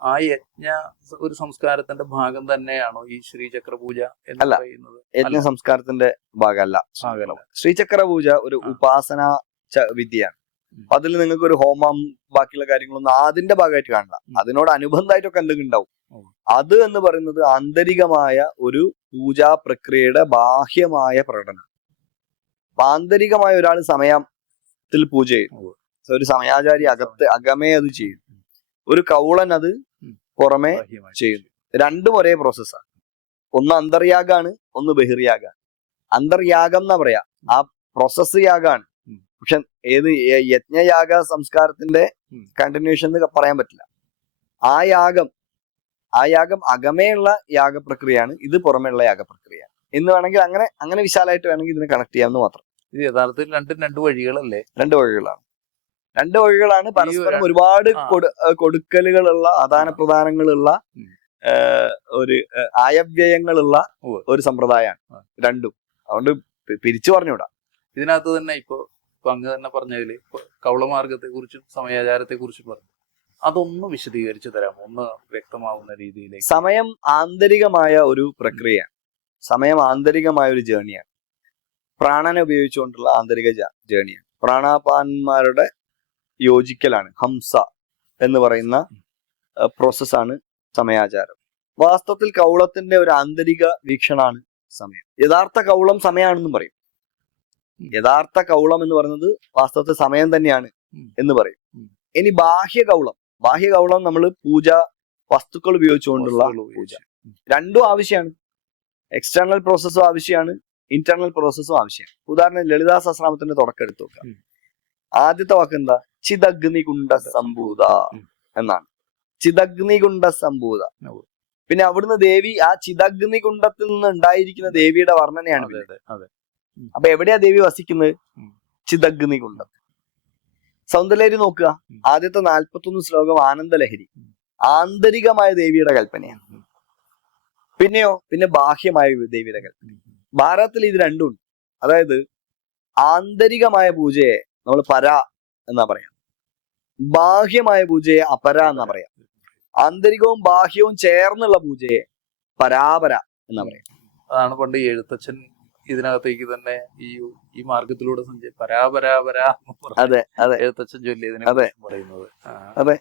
ആ യജ്ഞ ഒരു സംസ്കാരത്തിന്റെ ഭാഗം തന്നെയാണോ ഈ ശ്രീചക്ര പൂജ എന്ന് അല്ല. പറയുന്നത് യജ്ഞ സംസ്കാരത്തിന്റെ ഭാഗമല്ല ഭാഗമല്ല. ശ്രീചക്ര പൂജ ഒരു ആ. ഉപാസന ച- വിദ്യയാണ് ഉം. അപ്പൊ അതിൽ നിങ്ങൾക്ക് ഒരു ഹോമം ബാക്കിയുള്ള കാര്യങ്ങളൊന്നും അതിന്റെ ഭാഗമായിട്ട് കാണില്ല. അതിനോട് അനുബന്ധമായിട്ടൊക്കെ എന്തെങ്കിലും ഉണ്ടാവും ഉം. അത് എന്ന് പറയുന്നത് ആന്തരികമായ ഒരു പൂജാ പ്രക്രിയയുടെ ബാഹ്യമായ പ്രകടനം അപ്പൊ ആന്തരികമായ ഒരാൾ സമയത്തിൽ പൂജ ചെയ്യും ഉവ്വ്. ഒരു സമയാചാരി അകത്ത് അകമേ അത് ചെയ്യും ഒരു കൗളൻ അത്. പുറമെ ചെയ്യുന്നു. രണ്ടും ഒരേ പ്രോസസ്സാണ് ഒന്ന് അന്തർയാഗാണ് ഒന്ന് ബഹിർയാഗാണ്. അന്തർയാഗം എന്നാ പറയാ. ആ പ്രോസസ് യാഗാണ്. പക്ഷെ ഏത് യജ്ഞയാഗ സംസ്കാരത്തിന്റെ കണ്ടിന്യൂഷൻ എന്ന് പറയാൻ പറ്റില്ല. ആ യാഗം ആ യാഗം അകമേയുള്ള യാഗപ്രക്രിയയാണ് ഇത് പുറമേയുള്ള യാഗപ്രക്രിയയാണ് എന്ന് വേണമെങ്കിൽ അങ്ങനെ അങ്ങനെ വിശാലമായിട്ട് വേണമെങ്കിൽ ഇതിനെ കണക്ട് ചെയ്യാമെന്ന് മാത്രം. ഇത് യഥാർത്ഥത്തിൽ രണ്ടും രണ്ട് വഴികളല്ലേ? രണ്ട് വഴികളാണ്. രണ്ട് വഴികളാണ് പരസ്പരം ഒരുപാട് കൊടു- കൊടുക്കലുകളുള്ള ആദാന ആ. പ്രദാനങ്ങളുള്ള ഒരു ആയവ്യയങ്ങളുള്ള ഒരു സമ്പ്രദായമാണ്. രണ്ടും. അതുകൊണ്ട് പിരിച്ചു പറഞ്ഞുകൂടാ ഇതിനകത്ത് തന്നെ ഇപ്പൊ അങ്ങ് തന്നെ പറഞ്ഞതിൽ ഇപ്പൊ കൗളമാർഗത്തെ കുറിച്ചും സമയാചാരത്തെ കുറിച്ചും പറഞ്ഞു. അതൊന്ന് വിശദീകരിച്ചു തരാമോ? ഒന്ന് വ്യക്തമാവുന്ന രീതിയിൽ സമയം ആന്തരികമായ ഒരു പ്രക്രിയയാണ്. സമയം ആന്തരികമായ ഒരു ജേണിയാണ് പ്രാണനെ ഉപയോഗിച്ചുകൊണ്ടുള്ള ആന്തരിക ജേണിയാണ് പ്രാണാപാന്മാരുടെ യോജിക്കലാണ്. ഹംസ എന്ന് പറയുന്ന പ്രോസസ്സാണ് സമയാചാരം. വാസ്തവത്തിൽ കൗളത്തിന്റെ ഒരു ആന്തരിക വീക്ഷണാണ് സമയം. യഥാർത്ഥ കൗളം സമയാണെന്നും പറയും. യഥാർത്ഥ കൗളം എന്ന് പറയുന്നത് വാസ്തവത്തിൽ സമയം തന്നെയാണ് എന്ന് പറയും. ഇനി ബാഹ്യ കൗളം. ബാഹ്യ കൗളം നമ്മൾ പൂജ വസ്തുക്കൾ ഉപയോഗിച്ചുകൊണ്ടുള്ള പൂജ. രണ്ടും ആവശ്യമാണ്. എക്സ്റ്റേണൽ പ്രോസസ്സും ആവശ്യമാണ്. ഇന്റേണൽ പ്രോസസ്സും ആവശ്യമാണ്. ഉദാഹരണം ലളിതാ സഹസ്രാമത്തിന്റെ തുടക്കം എടുത്തു നോക്കാം. ആദ്യത്തെ വാക്ക് എന്താ? ചിദഗ്നികുണ്ട സംഭൂത. എന്നാണ്. ചിതഗ്നികുണ്ട സംഭൂത. പിന്നെ അവിടുന്ന് ദേവി ആ ചിതഗ്നികുണ്ടത്തിൽ നിന്ന് ഉണ്ടായിരിക്കുന്ന ദേവിയുടെ വർണനയാണ് അപ്പൊ എവിടെയാ ദേവി വസിക്കുന്നത്? ചിതഗ്നികുണ്ടം സൗന്ദര്യ സൗന്ദര്യലഹരി നോക്കുക. ആദ്യത്തെ നാൽപ്പത്തൊന്ന് ശ്ലോകം ആനന്ദലഹരി. ആന്തരികമായ ദേവിയുടെ കൽപ്പനയാണ്. പിന്നെയോ? പിന്നെ ബാഹ്യമായ ദേവിയുടെ കൽപ്പന. ഭാരതത്തിൽ ഇത് രണ്ടും ഉണ്ട്. അതായത് ആന്തരികമായ പൂജയെ നമ്മൾ പര എന്നാ പറയാം. ബാഹ്യമായ പൂജയെ അപര എന്നാ പറയാം. ആന്തരികവും ബാഹ്യവും ചേർന്നുള്ള പൂജയെ പരാപര എന്നാ പറയാം. അതാണ് പണ്ട് എഴുത്തച്ഛൻ ഇതിനകത്തേക്ക് തന്നെ ഈ ഈ മാർഗത്തിലൂടെ സഞ്ചരി പരാപരാപര അതെ അതെ. എഴുത്തച്ഛൻ ചൊല്ലിയതിനെ പറയുന്നത്. അതെ.